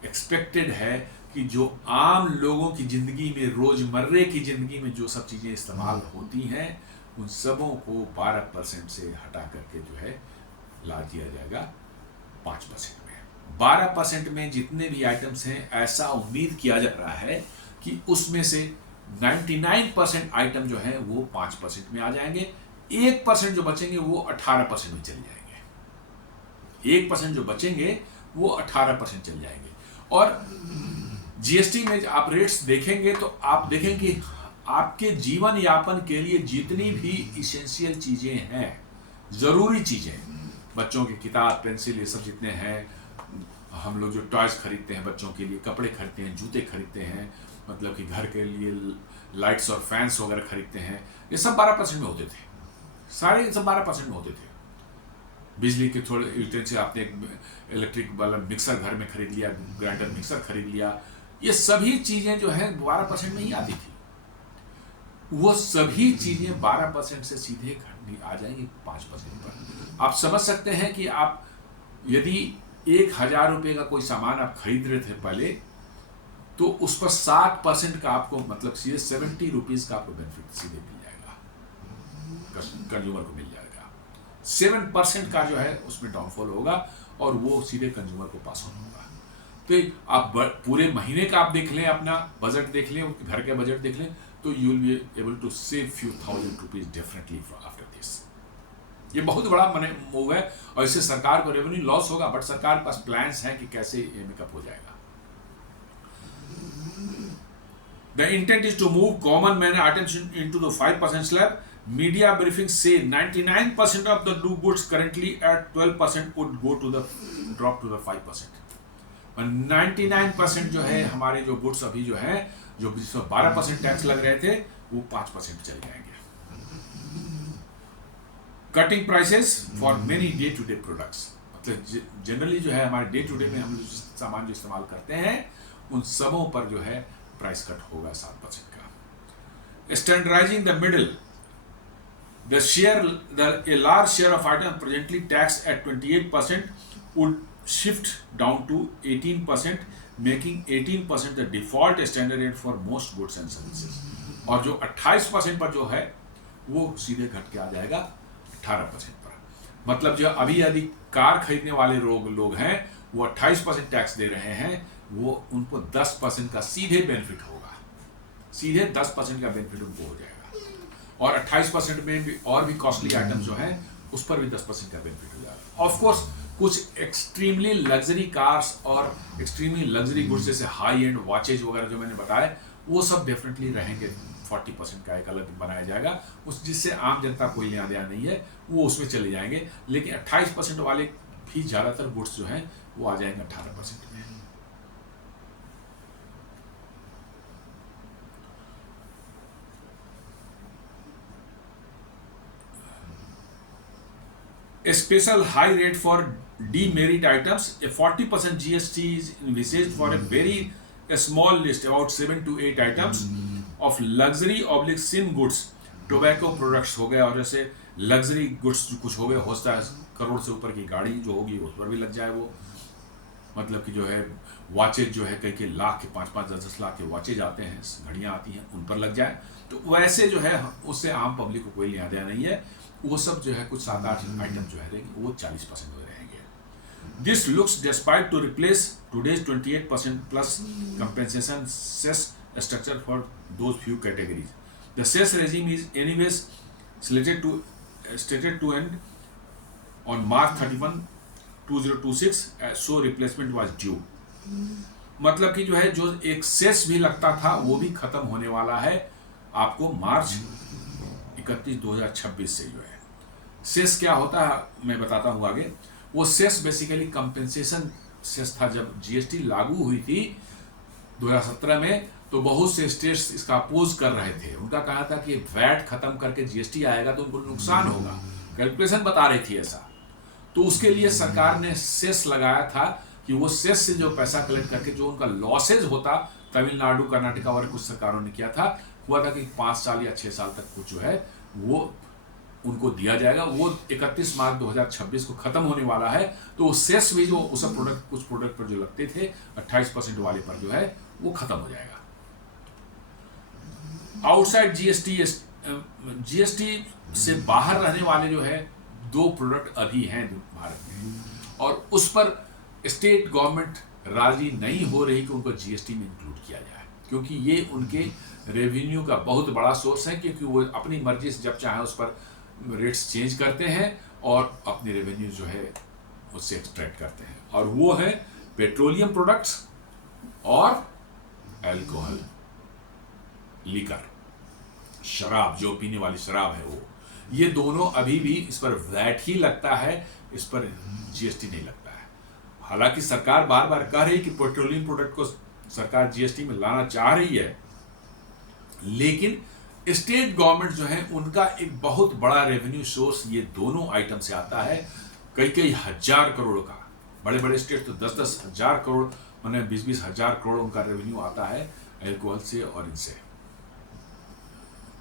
एक्सपेक्टेड है कि जो आम लोगों की ज़िंदगी में, रोज़मर्रे की ज़िंदगी में जो सब चीज़ें इस्तेमाल होती हैं, उन सबों को 12% से हटा करके जो है ला दिया जाएगा 5% में। 12% में जितने भी आइटम्स हैं, ऐसा उम्मीद किया जा रहा है कि उसमें से 99% आइटम जो है वो 5% में आ जाएंगे, 1% जो बचेंगे वो 18% में चले जाएंगे, 1% जो बचेंगे वो 18% चल जाएंगे। और GST में आप रेट्स देखेंगे तो आप देखेंगे कि आपके जीवन यापन के लिए जितनी भी इसेंशियल चीज़ें हैं, ज़रूरी चीज़ें, बच्चों की किताब, पेंसिल, ये सब जितने हैं, हम लोग जो टॉयज खरीदते हैं बच्चों के लिए, कपड़े खरीदते हैं, जूते खरीदते हैं, मतलब कि घर के लिए लाइट्स और फैंस वगैरह खरीदते हैं, ये सब 12% में होते थे, सारे सब 12% में होते थे। बिजली के थोड़े यूटेंसिल, आपने एक इलेक्ट्रिक वाला मिक्सर घर में खरीद लिया, ग्राइंडर मिक्सर खरीद लिया, ये सभी चीज़ें जो हैं 12% में ही आती थी। वो सभी चीजें 12% से सीधे आ जाएंगी 5% पर। आप समझ सकते हैं कि आप यदि 1,000 रुपये का कोई सामान आप खरीद रहे थे पहले, तो उस पर 7% का आपको मतलब सीधे 70 रुपीज़ का आपको बेनिफिट सीधे मिल जाएगा, कंज्यूमर को मिल जाएगा। 7% का जो है उसमें डाउनफॉल होगा और वो सीधे कंज्यूमर को पास ऑन होगा। तो आप पूरे महीने का आप देख लें, अपना बजट देख लें, घर का बजट देख लें, तो you will be able to save few thousand rupees definitely after this. ये बहुत बड़ा मूव है और इससे सरकार को रेवेन्यू लॉस होगा, बट सरकार के पास प्लान्स हैं कि कैसे ये मेकअप हो जाएगा। The intent is to move common man items into the 5% slab. Media briefings say 99% of the goods currently at 12% would go to the drop to the 5%. 99% जो है हमारे जो गुड्स अभी जो है, जो जिसमें 12% टैक्स लग रहे थे, वो 5% चल जाएंगे। Cutting prices for many day to day products, मतलब जनरली जो है हमारे डे टू डे में हम जो सामान जो इस्तेमाल करते हैं उन सबों पर जो है प्राइस कट होगा 7% का। Standardising the middle, a large share of items presently taxed at 28% would shift down to 18%, making 18% the default standard rate for most goods and services. और जो 28% पर जो है वो सीधे घट के आ जाएगा 18% पर। मतलब जो अभी यदि कार खरीदने वाले लोग हैं वो 28% टैक्स दे रहे हैं, वो उनको 10% का सीधे बेनिफिट होगा, सीधे 10% का बेनिफिट उनको हो जाएगा। और 28% में भी और भी कॉस्टली आइटम्स जो हैं उस पर भी 10% का बेनिफिट हो जाएगा। ऑफ कोर्स कुछ एक्सट्रीमली लग्जरी कार्स और एक्सट्रीमली लग्जरी गुड्स जैसे हाई एंड वॉचेज वगैरह जो मैंने बताया, वो सब डेफिनेटली रहेंगे। 40% का एक अलग बनाया जाएगा, उस जिससे आम जनता कोई लेना देना नहीं है, वो उसमें चले जाएंगे। लेकिन 28% वाले भी ज़्यादातर गुड्स जो हैं वो आ जाएंगे 18% में। A special high rate for demerit items, a 40% GST is envisaged for a small list, about 7 to 8 items of luxury/sin goods, tobacco products हो गए, और जैसे लग्जरी गुड्स कुछ हो गए, हो सकता है करोड़ से ऊपर की गाड़ी जो होगी उस पर भी लग जाए वो। मतलब कि जो है वॉचेज जो है कई लाख के 5-5, 10-10 लाख के वॉचेज आते हैं, घड़ियाँ आती हैं, उन पर लग जाए। तो वैसे जो है उससे आम पब्लिक को कोई लेना देना नहीं है, वो सब जो है कुछ 7-8 आइटम जो है रहेंगे वो 40% हो रहेंगे। This looks despite to replace today's 28% plus compensation cess structure for those few categories. The cess regime is anyways slated to end on March 31, 2026, so replacement was due। मतलब कि जो है जो एक सेस भी लगता था वो भी खत्म होने वाला है आपको मार्च 31, 2026 से। जो है सेस क्या होता है मैं बताता हूँ आगे। वो सेस बेसिकली कंपेंसेशन सेस था। जब जीएसटी लागू हुई थी 2017 में, तो बहुत से स्टेट्स इसका अपोज कर रहे थे। उनका कहा था कि वैट खत्म करके जीएसटी आएगा तो उनको नुकसान होगा, कैलकुलेशन बता रही थी ऐसा। तो उसके लिए सरकार ने सेस लगाया था कि वो सेस से जो पैसा कलेक्ट करके जो उनका लॉसेज होता, तमिलनाडु, कर्नाटका और कुछ सरकारों ने किया था, हुआ था कि 5 साल या 6 साल तक कुछ जो है वो उनको दिया जाएगा। वो 31 मार्च 2026 को खत्म होने वाला है। तो सेस भी जो उस प्रोडक्ट कुछ प्रोडक्ट पर जो लगते थे 28% वाले पर जो है वो खत्म हो जाएगा। आउटसाइड जीएसटी से बाहर रहने वाले जो है 2 प्रोडक्ट अभी हैं भारत में, और उस पर स्टेट गवर्नमेंट राजी नहीं हो रही कि उनको जीएसटी में इंक्लूड किया जाए, क्योंकि ये उनके रेवेन्यू का बहुत बड़ा सोर्स है। क्योंकि वो अपनी मर्जी से जब चाहे उस पर रेट्स चेंज करते हैं और अपने रेवेन्यू जो है उससे एक्सट्रैक्ट करते हैं। और वो है पेट्रोलियम प्रोडक्ट्स और अल्कोहल, लिकर, शराब, जो पीने वाली शराब है वो। ये दोनों अभी भी इस पर वैट ही लगता है, इस पर जीएसटी नहीं लगता है। हालांकि सरकार बार बार कह रही कि पेट्रोलियम प्रोडक्ट को सरकार जीएसटी में लाना चाह रही है, लेकिन स्टेट गवर्नमेंट जो है उनका एक बहुत बड़ा रेवेन्यू सोर्स ये दोनों आइटम से आता है। कई हजार करोड़ का, बड़े बड़े स्टेट तो 10-10 हजार करोड़, माने 20-20 हजार करोड़ उनका रेवेन्यू आता है अल्कोहल से और इनसे,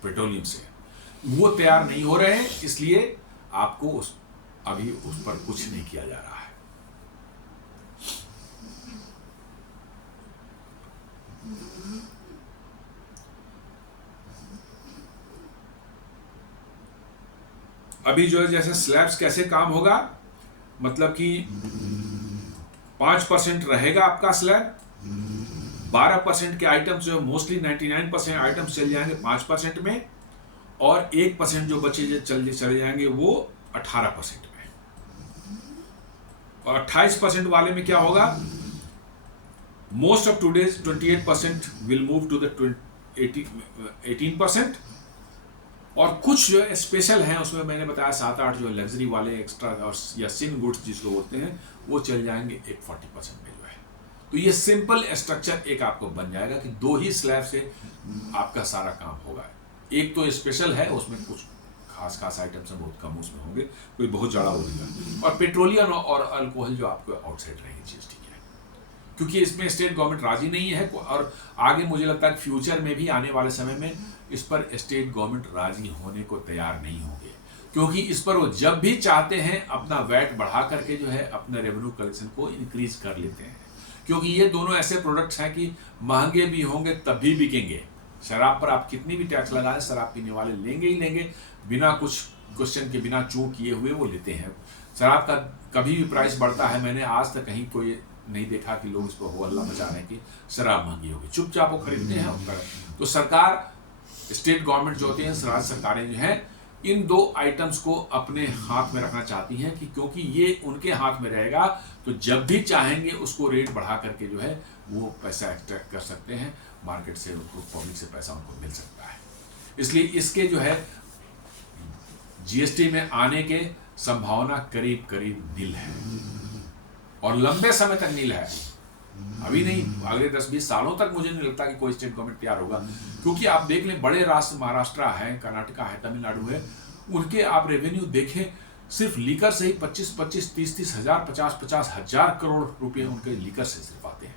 पेट्रोलियम से, वो तैयार नहीं हो रहे हैं, इसलिए आपको अभी उस पर कुछ नहीं किया जा रहा है। अभी जो है जैसे स्लैब्स कैसे काम होगा, मतलब कि 5% रहेगा आपका स्लैब, 12% के आइटम्स जो मोस्टली 99% आइटम्स चल जाएंगे 5% में, और 1% जो बचे चले जाएंगे वो 18% में, और 28% वाले में क्या होगा, most of today's 28% will move to the 18%, और कुछ जो स्पेशल हैं उसमें मैंने बताया 7-8 जो लग्जरी वाले एक्स्ट्रा और या सिन गुड्स जिसको बोलते हैं, वो चल जाएंगे एक 40% में जो है। तो ये सिंपल स्ट्रक्चर एक आपको बन जाएगा कि 2 ही स्लैब से आपका सारा काम होगा। एक तो स्पेशल है, उसमें कुछ खास आइटम्स हैं, बहुत कम उसमें होंगे, कोई बहुत ज़्यादा होगा, और पेट्रोलियम और अल्कोहल जो आपको आउटसाइड रहेंगे जीएसटी के, क्योंकि इसमें स्टेट गवर्नमेंट राजी नहीं है, और आगे मुझे लगता है फ्यूचर में भी आने वाले समय में इस पर स्टेट गवर्नमेंट राजी होने को तैयार नहीं होंगे, क्योंकि इस पर वो जब भी चाहते हैं अपना वैट बढ़ा करके जो है अपने रेवेन्यू कलेक्शन को इंक्रीज कर लेते हैं, क्योंकि ये दोनों ऐसे प्रोडक्ट्स हैं कि महंगे भी होंगे तब भी बिकेंगे। शराब पर आप कितनी भी टैक्स लगाएं, शराब पीने वाले लेंगे ही लेंगे, बिना कुछ क्वेश्चन के, बिना चूक किए हुए वो लेते हैं। शराब का कभी भी प्राइस बढ़ता है, मैंने आज तक कहीं कोई नहीं देखा कि लोग इसको हो हल्ला मचा रहे हैं कि शराब महंगी होगी, चुपचाप वो खरीदते हैं। तो सरकार, स्टेट गवर्नमेंट जो होती है, राज्य सरकारें जो हैं, इन 2 आइटम्स को अपने हाथ में रखना चाहती हैं, कि क्योंकि ये उनके हाथ में रहेगा तो जब भी चाहेंगे उसको रेट बढ़ा करके जो है वो पैसा एक्सट्रैक्ट कर सकते हैं मार्केट से, उनको पब्लिक से पैसा उनको मिल सकता है। इसलिए इसके जो है जीएसटी में आने के संभावना करीब करीब नील है, और लंबे समय तक नील है, अभी नहीं, अगले 10-20 सालों तक मुझे नहीं लगता कि कोई स्टेट गवर्नमेंट तैयार होगा। क्योंकि आप देख लें, बड़े राष्ट्र महाराष्ट्र है, कर्नाटका है, तमिलनाडु है, उनके आप रेवेन्यू देखें, सिर्फ लीकर से ही 25-25, 30-30 हजार, 50-50 हजार करोड़ रुपए उनके लीकर से सिर्फ आते हैं।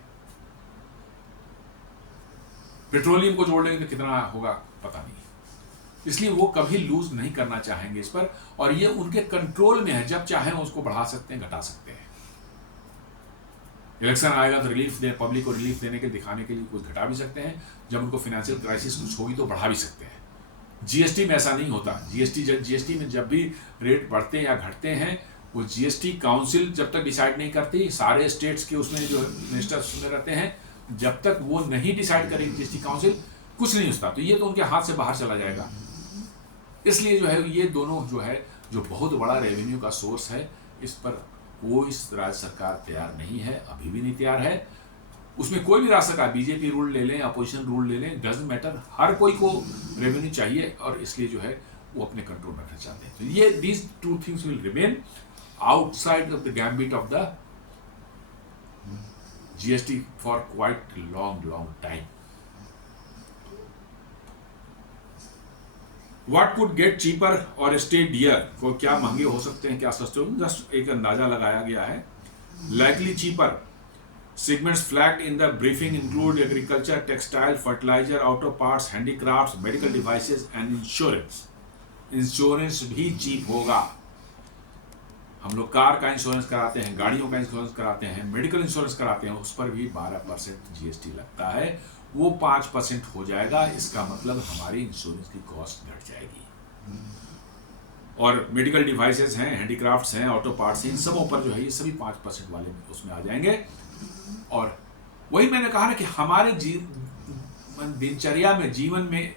पेट्रोलियम को जोड़ लेंगे तो कितना होगा पता नहीं, इसलिए वो कभी लूज नहीं करना चाहेंगे इस पर, और ये उनके कंट्रोल में है, जब चाहें उसको बढ़ा सकते हैं, घटा सकते हैं। इलेक्शन आएगा तो रिलीफ दे, पब्लिक को रिलीफ देने के, दिखाने के लिए कुछ घटा भी सकते हैं, जब उनको फाइनेंशियल क्राइसिस कुछ होगी तो बढ़ा भी सकते हैं। जीएसटी में ऐसा नहीं होता। जीएसटी में जब भी रेट बढ़ते हैं या घटते हैं, वो जीएसटी काउंसिल जब तक डिसाइड नहीं करती, सारे स्टेट्स के उसमें जो मिनिस्टर्स में रहते हैं, जब तक वो नहीं डिसाइड करेगी जीएसटी काउंसिल, कुछ नहीं होता। तो ये तो उनके हाथ से बाहर चला जाएगा। इसलिए जो है ये दोनों जो है, जो बहुत बड़ा रेवेन्यू का सोर्स है, इस पर कोई राज्य सरकार तैयार नहीं है, अभी भी नहीं तैयार है। उसमें कोई भी राज्य सरकार, बीजेपी रूल ले लें, अपोजिशन रूल ले लें, डजंट मैटर, हर कोई को रेवेन्यू चाहिए, और इसलिए जो है वो अपने कंट्रोल में रखना चाहते हैं। तो ये these 2 things will remain outside of the gambit of the GST for quite long time. What could get cheaper or stay dear? वो क्या महंगे हो सकते हैं, क्या सस्ते होंगे, जस्ट एक अंदाजा लगाया गया है। Likely cheaper segments flagged in the briefing include agriculture, textile, fertilizer, auto parts, handicrafts, medical devices and insurance. Insurance भी चीप होगा। हम लोग कार का इंश्योरेंस कराते हैं, गाड़ियों का इंश्योरेंस कराते हैं, मेडिकल इंश्योरेंस कराते हैं, उस पर भी 12% जीएसटी लगता है, वो 5% हो जाएगा। इसका मतलब हमारी इंश्योरेंस की कॉस्ट घट जाएगी। और मेडिकल डिवाइसेस हैं, हैंडीक्राफ्ट्स हैं, ऑटो पार्ट्स हैं, इन सबों पर जो है ये सभी 5% वाले उसमें आ जाएंगे। और वही मैंने कहा ना कि हमारे दिनचर्या में, जीवन में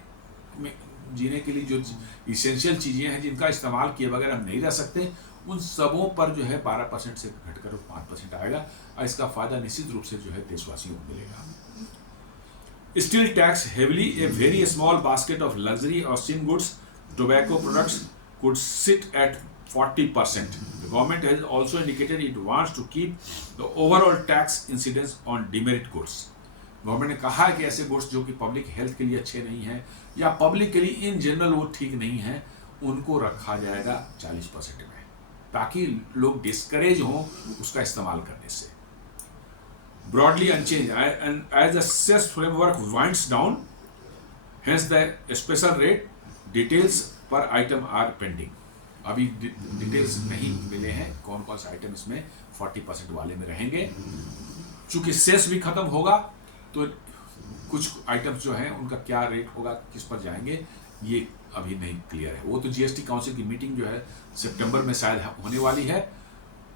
जीने के लिए जो इसेंशियल चीज़ें हैं, जिनका इस्तेमाल किए बगैर हम नहीं रह सकते, उन सबों पर जो है 12% से घटकर 5% आएगा, और इसका फायदा निश्चित रूप से जो है देशवासियों को मिलेगा। Still taxed heavily, a very small basket of luxury or sin goods, tobacco products could sit at 40%. The government has also indicated it wants to keep the overall tax incidence on demerit goods. Government ने कहा है कि ऐसे goods जो कि public health के लिए अच्छे नहीं हैं, या पब्लिक के लिए इन जनरल वो ठीक नहीं है, उनको रखा जाएगा 40% में, ताकि लोग डिस्करेज हों उसका इस्तेमाल करने से। Broadly unchanged, and as the cess framework winds down, hence the special rate, details पर आइटम आर पेंडिंग। अभी डिटेल्स नहीं मिले हैं कौन कौन से आइटम इसमें 40% वाले में रहेंगे। चूंकि सेस भी खत्म होगा तो कुछ आइटम्स जो हैं उनका क्या रेट होगा, किस पर जाएंगे, ये अभी नहीं क्लियर है। वो तो जीएसटी काउंसिल की मीटिंग जो है सितंबर में शायद होने वाली है,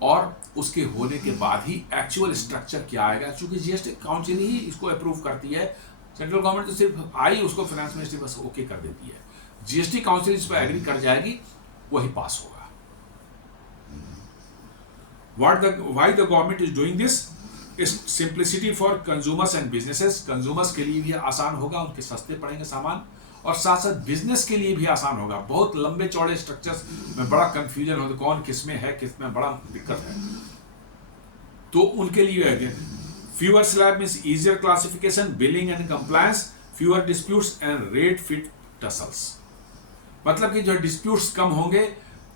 और उसके होने के बाद ही एक्चुअल स्ट्रक्चर क्या आएगा। चूंकि जीएसटी काउंसिल ही इसको अप्रूव करती है, सेंट्रल गवर्नमेंट तो सिर्फ आई उसको फाइनेंस मिनिस्ट्री बस ओके कर देती है। जीएसटी काउंसिल इस पर एग्री कर जाएगी, वही पास होगा। Why the government is doing this? is simplicity for consumers and businesses। Consumers के लिए भी आसान होगा, उनके सस्ते पड़ेंगे सामान, और साथ साथ बिजनेस के लिए भी आसान होगा। बहुत लंबे चौड़े स्ट्रक्चर्स में बड़ा कंफ्यूजन होता है, कौन किस में है, किस में बड़ा दिक्कत है, तो उनके लिए है। Fewer slab means easier classification, billing and compliance, fewer disputes and rate fit tassels. मतलब कि जो डिस्प्यूट्स कम होंगे,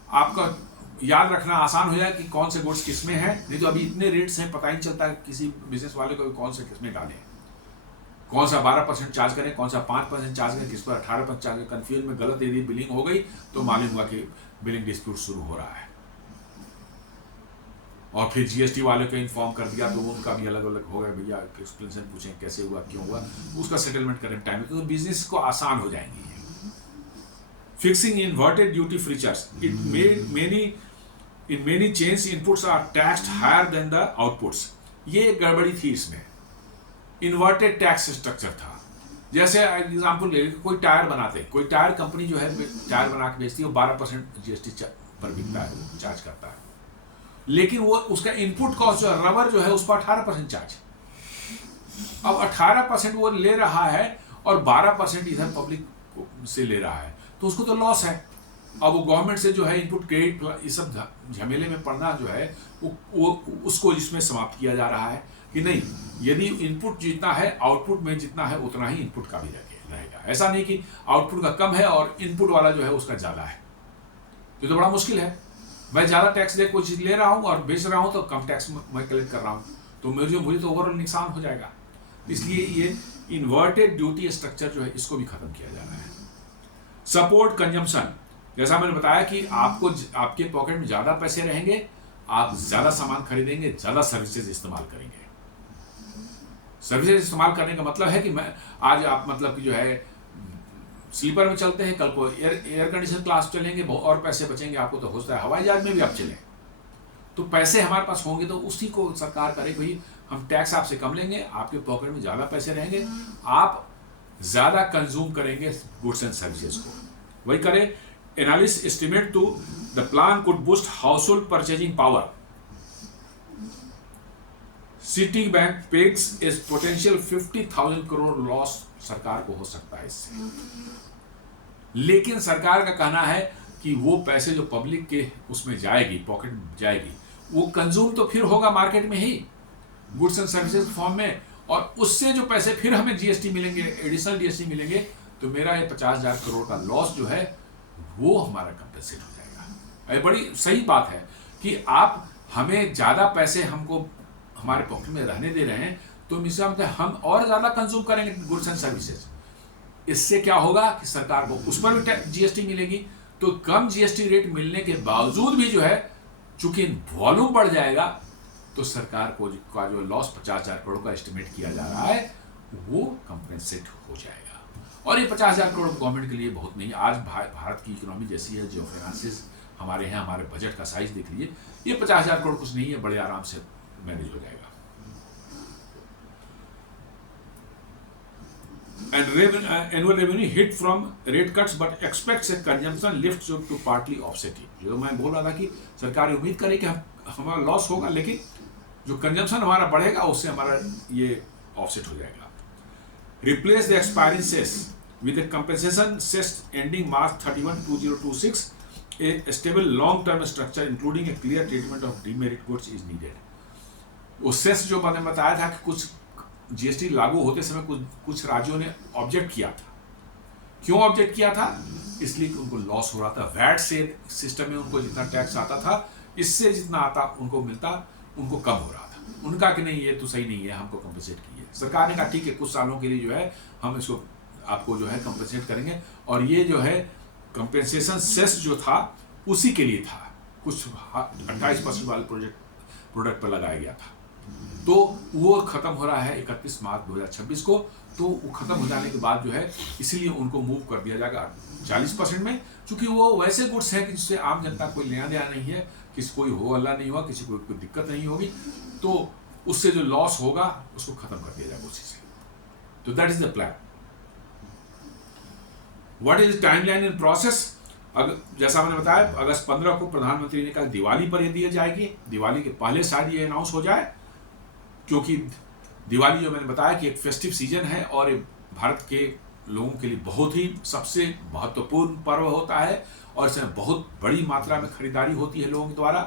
आपका याद रखना आसान हो जाए कि कौन से गुड्स किस में है। नहीं तो अभी इतने रेट्स हैं, पता ही नहीं चलता किसी बिजनेस वाले को भी कौन से किस में डालें, कौन सा 12% चार्ज करें, कौन सा 5% चार्ज करें, किस पर 18% चार्ज करें। कंफ्यूजन में गलत यदि बिलिंग हो गई तो मालूम हुआ कि बिलिंग डिस्प्यूट शुरू हो रहा है, और फिर जीएसटी वाले को इन्फॉर्म कर दिया तो उनका भी अलग अलग होगा, भैया एक्सप्लेनेशन पूछें कैसे हुआ, क्यों हुआ, उसका सेटलमेंट करें टाइम, तो बिजनेस को आसान हो जाएंगी। Fixing inverted duty free charge, in many chains inputs are taxed higher than the outputs। ये एक गड़बड़ी थी इसमें, इन्वर्टेड टैक्स स्ट्रक्चर था। जैसे एग्जांपल ले, कोई टायर बनाते, कोई टायर कंपनी जो है टायर बना के बेचती है, वो 12% जीएसटी पर बिकता है, चार्ज करता है, लेकिन वो उसका इनपुट कॉस्ट जो है, रबर जो है, उस पर 18% चार्ज। अब 18% वो ले रहा है और 12% इधर पब्लिक से ले रहा है, तो उसको तो लॉस है। अब वो गवर्नमेंट से जो है इनपुट क्रेडिट ये सब झमेले में पड़ना जो है वो उसको इसमें समाप्त किया जा रहा है कि नहीं, यदि इनपुट जितना है आउटपुट में जितना है उतना ही इनपुट का भी रहेगा। ऐसा नहीं कि आउटपुट का कम है और इनपुट वाला जो है उसका ज़्यादा है, तो बड़ा मुश्किल है। मैं ज़्यादा टैक्स दे कोई चीज़ ले रहा हूँ और बेच रहा हूँ तो कम टैक्स मैं कलेक्ट कर रहा हूँ, तो मुझे तो ओवरऑल नुकसान हो जाएगा। इसलिए ये इन्वर्टेड ड्यूटी स्ट्रक्चर जो है इसको भी खत्म किया जा रहा है। सपोर्ट कंजम्पशन, जैसा मैंने बताया कि आपको आपके पॉकेट में ज़्यादा पैसे रहेंगे, आप ज़्यादा सामान खरीदेंगे, ज़्यादा सर्विसेज इस्तेमाल करेंगे। सर्विसेज इस्तेमाल करने का मतलब है कि मैं आज आप मतलब कि जो है स्लीपर में चलते हैं, कल को एयर कंडीशन क्लास चलेंगे, और पैसे बचेंगे आपको, तो होता है हवाई जहाज में भी आप चलें, तो पैसे हमारे पास होंगे तो उसी को सरकार करे, भाई हम टैक्स आपसे कम लेंगे, आपके पॉकेट में ज़्यादा पैसे रहेंगे, आप ज़्यादा कंज्यूम करेंगे गुड्स एंड सर्विसेज को। वही करें। Analysts estimate to the plan could boost household purchasing power। Citibank pegs is potential 50,000 crore loss सरकार को हो सकता है इससे, लेकिन सरकार का कहना है कि वो पैसे जो पब्लिक के उसमें जाएगी, पॉकेट में जाएगी, वो कंज्यूम तो फिर होगा मार्केट में ही, गुड्स एंड सर्विसेज फॉर्म में, और उससे जो पैसे फिर हमें जीएसटी मिलेंगे, एडिशनल जीएसटी मिलेंगे, तो मेरा ये 50,000 करोड़ का लॉस जो है वो हमारा कंपेंसेट हो जाएगा। ये बड़ी सही बात है कि आप हमें ज़्यादा पैसे हमको हमारे पॉकेट में रहने दे रहे हैं, तो मिसाल हम और ज़्यादा कंज्यूम करेंगे गुड्स एंड सर्विसेज। इससे क्या होगा कि सरकार को उस पर भी जीएसटी मिलेगी, तो कम जीएसटी रेट मिलने के बावजूद भी जो है चूंकि वॉल्यूम बढ़ जाएगा, तो सरकार को का जो लॉस 50,000 करोड़ का एस्टिमेट किया जा रहा है वो कंपेंसेट हो जाएगा। और ये 50,000 करोड़ गवर्नमेंट के लिए बहुत नहीं है। आज भारत की इकोनॉमी जैसी है, जो फाइनेंसेस हमारे हैं, हमारे बजट का साइज देख लीजिए, ये 50,000 करोड़ कुछ नहीं है, बड़े आराम से मैनेज हो जाएगा। And annual revenue hit from rate cuts but expects a consumption lift to partly offset it। जो मैं बोल रहा था कि सरकार उम्मीद करे कि हमारा लॉस होगा, लेकिन जो कंजम्पशन हमारा बढ़ेगा उससे हमारा ये ऑफसेट हो जाएगा। Replace the expiring cess with a compensation cess ending March 31, 2026। A stable long-term structure including a clear treatment of demerit goods is needed। वो सेस जो मैंने बताया था कि कुछ जीएसटी लागू होते समय कुछ राज्यों ने ऑब्जेक्ट किया था। क्यों ऑब्जेक्ट किया था? इसलिए कि उनको लॉस हो रहा था। वैट से सिस्टम में उनको जितना टैक्स आता था, इससे जितना आता उनको मिलता, उनको कम हो रहा था। उनका कि नहीं ये तो सही नहीं है, हमको कंपनसेट कीजिए। सरकार ने कहा ठीक है, कुछ सालों के लिए जो है हम इसको आपको जो है कंपनसेट करेंगे, और ये जो है कंपेंसेशन सेस जो था उसी के लिए था, कुछ 28% वाले प्रोडक्ट पर लगाया गया था। तो वो खत्म हो रहा है 31 मार्च 2026 को। तो वो खत्म हो जाने के बाद जो है इसलिए उनको मूव कर दिया जाएगा 40% में, क्योंकि वो वैसे गुड्स हैं कि जिससे आम जनता कोई लेना देना नहीं है, किसी कोई हो हल्ला नहीं हुआ, किसी को कोई दिक्कत नहीं होगी, तो उससे जो लॉस होगा उसको खत्म कर दिया जाएगा उसी से। तो that is the plan. What is timeline in process? जैसा मैंने बताया, अगस्त 15 को प्रधानमंत्री ने कहा दिवाली पर ये दी जाएगी, दिवाली के पहले शायद ये अनाउंस हो जाए, क्योंकि दिवाली जो मैंने बताया कि एक फेस्टिव सीजन है और भारत के लोगों के लिए बहुत ही सबसे महत्वपूर्ण पर्व होता है और इसमें बहुत बड़ी मात्रा में खरीदारी होती है लोगों के द्वारा।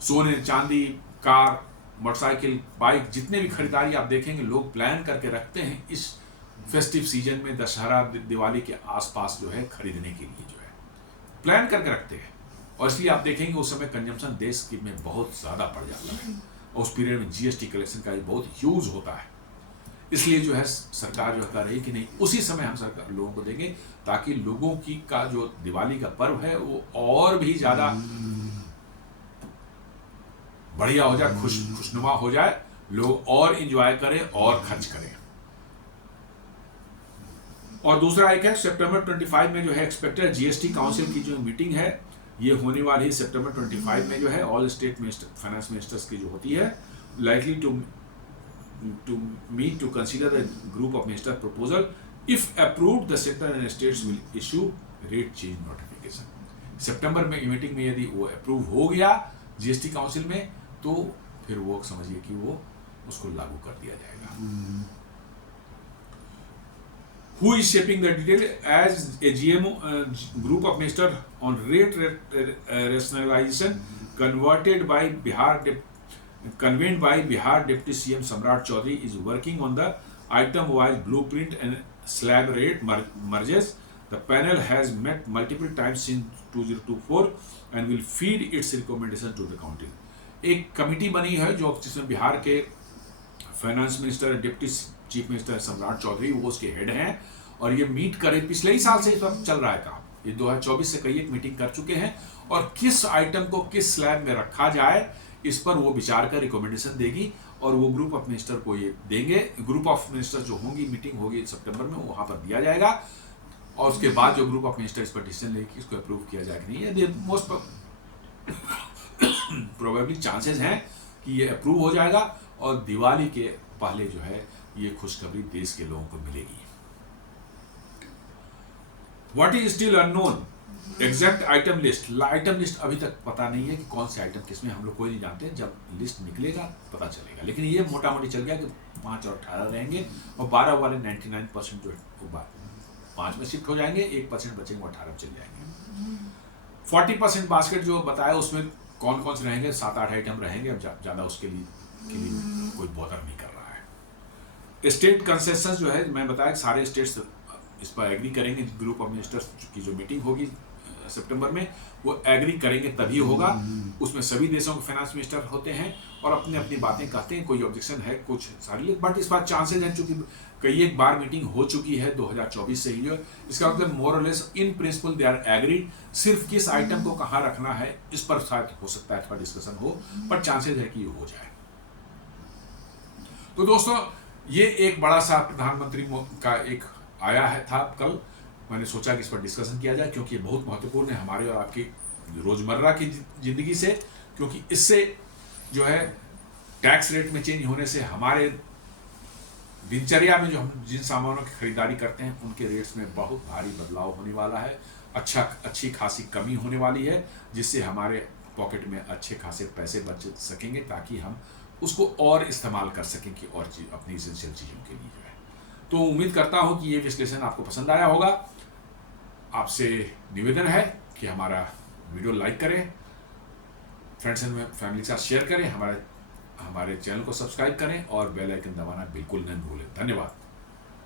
सोने, चांदी, कार, मोटरसाइकिल, बाइक, जितने भी खरीदारी आप देखेंगे लोग प्लान करके रखते हैं इस फेस्टिव सीजन में, दशहरा दिवाली के आसपास जो है खरीदने के लिए जो है प्लान करके रखते हैं। और इसलिए आप देखेंगे उस समय कंजम्पशन देश की में बहुत ज़्यादा बढ़ जाता है और उस पीरियड में जीएसटी कलेक्शन का बहुत ह्यूज होता है। इसलिए जो है सरकार जो कर रही है कि नहीं उसी समय हम सरकार लोगों को देंगे, ताकि लोगों की का जो दिवाली का पर्व है वो और भी ज़्यादा बढ़िया हो जाए, खुशनुमा हो जाए, लोग और इंजॉय करें और खर्च करें। और दूसरा एक है सितंबर 25 में जो है एक्सपेक्टेड जीएसटी काउंसिल की जो मीटिंग है ये होने वाली है सितंबर 25 में, जो है ऑल स्टेट फाइनेंस मिनिस्टर्स की जो होती है, likely to meet to consider the group of minister proposal, if approved the centre and states will issue rate change notification. सितंबर में मीटिंग में यदि वो अप्रूव हो गया जीएसटी काउंसिल में, तो फिर वो समझिए कि वो उसको लागू कर दिया जाएगा। Who is shaping the detail? As a GMO group of ministers on rate rationalization convened by Bihar Deputy CM Samrat Chaudhary is working on the item-wise blueprint and slab rate merges. The panel has met multiple times since 2024 and will feed its recommendations to the council. एक committee बनी है जो जिसमें बिहार के finance minister deputy chief minister सम्राट चौधरी वो उसके head हैं और ये मीट करे, पिछले ही साल से सब चल रहा है काम, ये 2024 से कई एक मीटिंग कर चुके हैं और किस आइटम को किस स्लैब में रखा जाए इस पर वो विचार कर रिकमेंडेशन देगी और वो ग्रुप ऑफ मिनिस्टर को ये देंगे। ग्रुप ऑफ मिनिस्टर जो होंगी, मीटिंग होगी सितंबर में, वहां पर दिया जाएगा और उसके बाद जो ग्रुप ऑफ मिनिस्टर इस पर डिसीजन लेगी इसको अप्रूव किया जाएगा नहीं है। मोस्ट प्रोबेबली चांसेस हैं कि ये अप्रूव हो जाएगा और दिवाली के पहले जो है ये खुशखबरी देश के लोगों को मिलेगी। What is still unknown exact item list. Item list अभी तक पता नहीं है कि कौन से आइटम किसमें, हम लोग कोई नहीं जानते, जब लिस्ट निकलेगा पता चलेगा। लेकिन ये मोटा मोटी चल गया कि 5 और 18 रहेंगे और 12 वाले 99% जो है 5 में शिफ्ट हो जाएंगे, 1% बचेंगे, 18 चल जाएंगे। 40% बास्केट जो बताया उसमें कौन कौन से रहेंगे, 7-8 आइटम रहेंगे, अब ज़्यादा उसके लिए कोई बॉदर नहीं कर रहा है। स्टेट कंसेशंस जो है मैं बताया सारे स्टेट्स इस पर एग्री करेंगे। ग्रुप ऑफ मिनिस्टर्स की जो मीटिंग होगी सितंबर में वो एग्री करेंगे तभी होगा। उसमें सभी देशों के फाइनेंस मिनिस्टर होते हैं और अपनी अपनी बातें कहते हैं, कोई ऑब्जेक्शन है कुछ सारी, बट इस बार चांसेस हैं चूंकि कई एक बार मीटिंग हो चुकी है 2024 से ही, इसका मतलब मोर और less in principle they are agreed. सिर्फ किस आइटम को कहाँ रखना है इस पर शायद हो सकता है थोड़ा डिस्कशन हो, पर चांसेस है कि ये हो जाए। तो दोस्तों ये एक बड़ा सा प्रधानमंत्री का एक आया है था कल, मैंने सोचा कि इस पर डिस्कशन किया जाए क्योंकि ये बहुत महत्वपूर्ण है हमारे और आपकी रोजमर्रा की जिंदगी से, क्योंकि इससे जो है टैक्स रेट में चेंज होने से हमारे दिनचर्या में जो हम जिन सामानों की खरीदारी करते हैं उनके रेट्स में बहुत भारी बदलाव होने वाला है। अच्छी खासी कमी होने वाली है जिससे हमारे पॉकेट में अच्छे खासे पैसे बच सकेंगे ताकि हम उसको और इस्तेमाल कर सकें कि और अपनी इसेंशियल चीज़ों के लिए जो है। तो उम्मीद करता हूं कि ये विश्लेषण आपको पसंद आया होगा। आपसे निवेदन है कि हमारा वीडियो लाइक करें, फ्रेंड्स एंड फैमिली के साथ शेयर करें, हमारे चैनल को सब्सक्राइब करें और बेल आइकन दबाना बिल्कुल न भूलें। धन्यवाद।